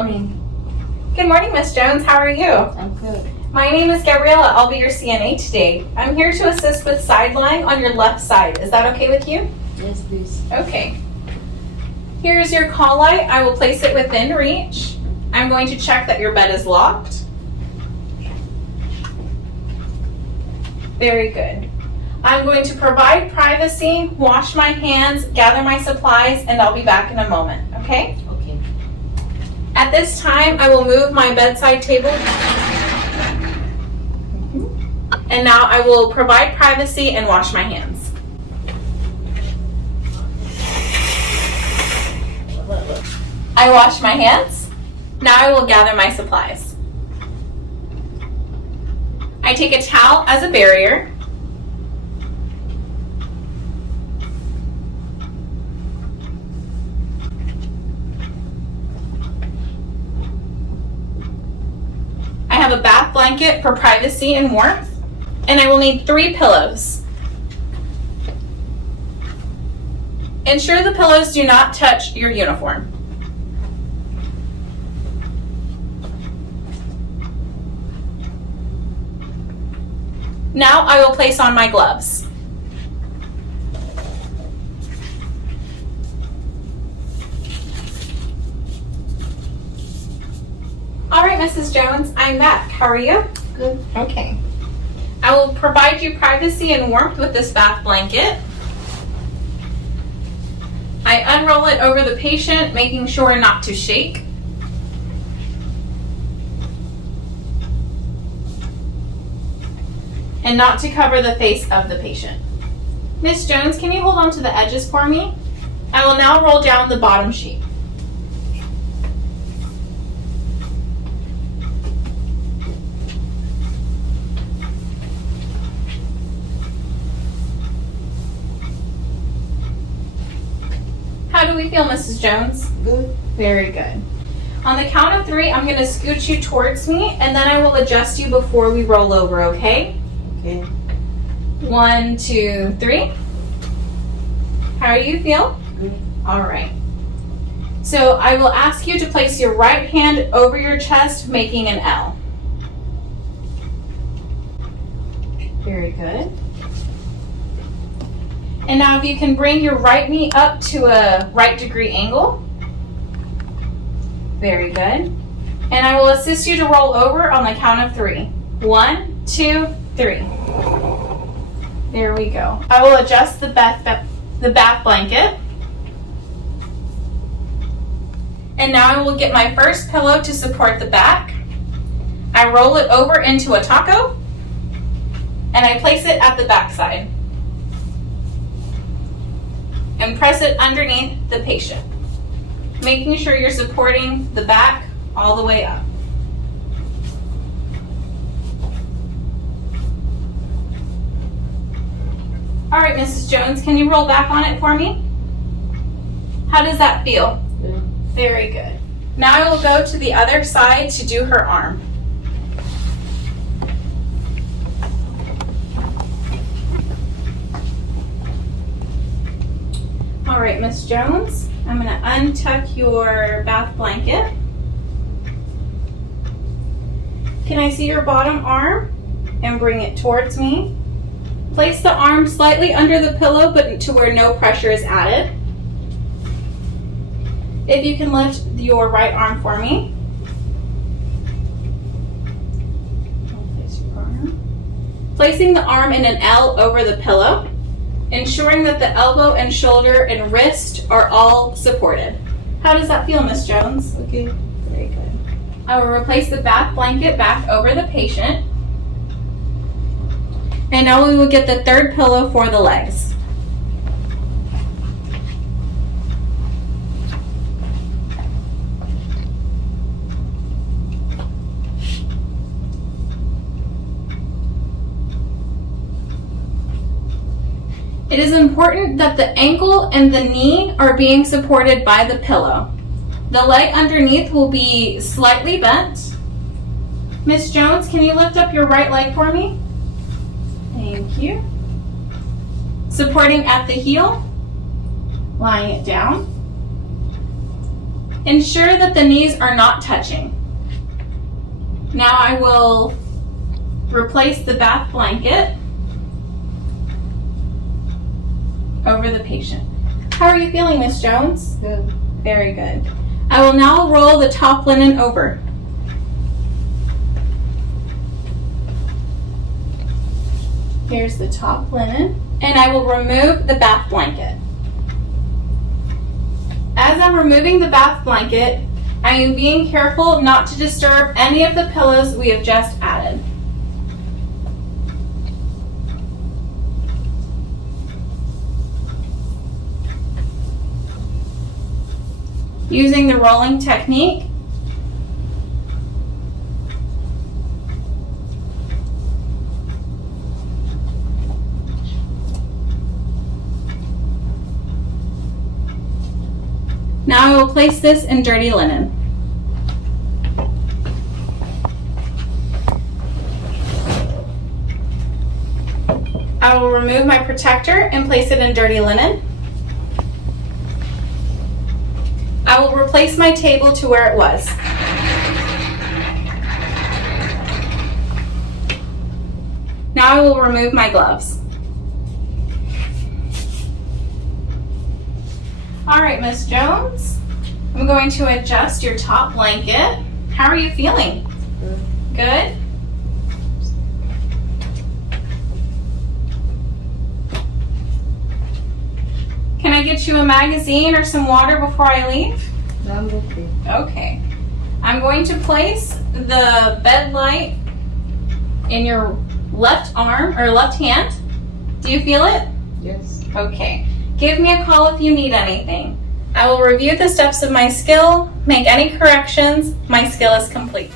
morning. Good morning, Miss Jones. How are you? I'm good. My name is Gabriella. I'll be your CNA today. I'm here to assist with side lying on your left side. Is that okay with you? Yes, please. Okay. Here's your call light. I will place it within reach. I'm going to check that your bed is locked. Very good. I'm going to provide privacy, wash my hands, gather my supplies, and I'll be back in a moment, okay? Okay. At this time, I will move my bedside table. And now I will provide privacy and wash my hands. I wash my hands. Now I will gather my supplies. I take a towel as a barrier. I have a bath blanket for privacy and warmth. And I will need 3 pillows. Ensure the pillows do not touch your uniform. Now I will place on my gloves. All right, Mrs. Jones, I'm back. How are you? Good. Okay. I will provide you privacy and warmth with this bath blanket. I unroll it over the patient, making sure not to shake. And not to cover the face of the patient. Miss Jones, can you hold on to the edges for me? I will now roll down the bottom sheet. How do we feel, Mrs. Jones? Good. Very good. On the count of 3, I'm going to scoot you towards me, and then I will adjust you before we roll over, okay? Okay. 1, 2, 3. How do you feel? Good. All right. So I will ask you to place your right hand over your chest, making an L. Very good. And now if you can bring your right knee up to a right degree angle. Very good. And I will assist you to roll over on the count of 3. 1, 2, 3. There we go. I will adjust the bath blanket. And now I will get my first pillow to support the back. I roll it over into a taco. And I place it at the back side. And press it underneath the patient, making sure you're supporting the back all the way up. All right, Mrs. Jones, can you roll back on it for me? How does that feel? Good. Very good. Now I will go to the other side to do her arm. All right, Miss Jones, I'm going to untuck your bath blanket. Can I see your bottom arm? And bring it towards me. Place the arm slightly under the pillow, but to where no pressure is added. If you can lift your right arm for me. Place your arm. Placing the arm in an L over the pillow. Ensuring that the elbow and shoulder and wrist are all supported. How does that feel, Miss Jones? Okay. Very good. I will replace the bath blanket back over the patient. And now we will get the third pillow for the legs. It is important that the ankle and the knee are being supported by the pillow. The leg underneath will be slightly bent. Miss Jones, can you lift up your right leg for me? Thank you. Supporting at the heel, lying it down. Ensure that the knees are not touching. Now I will replace the bath blanket over the patient. How are you feeling, Miss Jones? Good. Very good. I will now roll the top linen over. Here's the top linen, and I will remove the bath blanket. As I'm removing the bath blanket, I am being careful not to disturb any of the pillows we have just added. Using the rolling technique, now I will place this in dirty linen. I will remove my protector and place it in dirty linen. I will replace my table to where it was. Now I will remove my gloves. All right, Miss Jones, I'm going to adjust your top blanket. How are you feeling? Good? Can I get you a magazine or some water before I leave? I'm okay. Okay. I'm going to place the bed light in your left arm or left hand. Do you feel it? Yes. Okay. Give me a call if you need anything. I will review the steps of my skill, make any corrections. My skill is complete.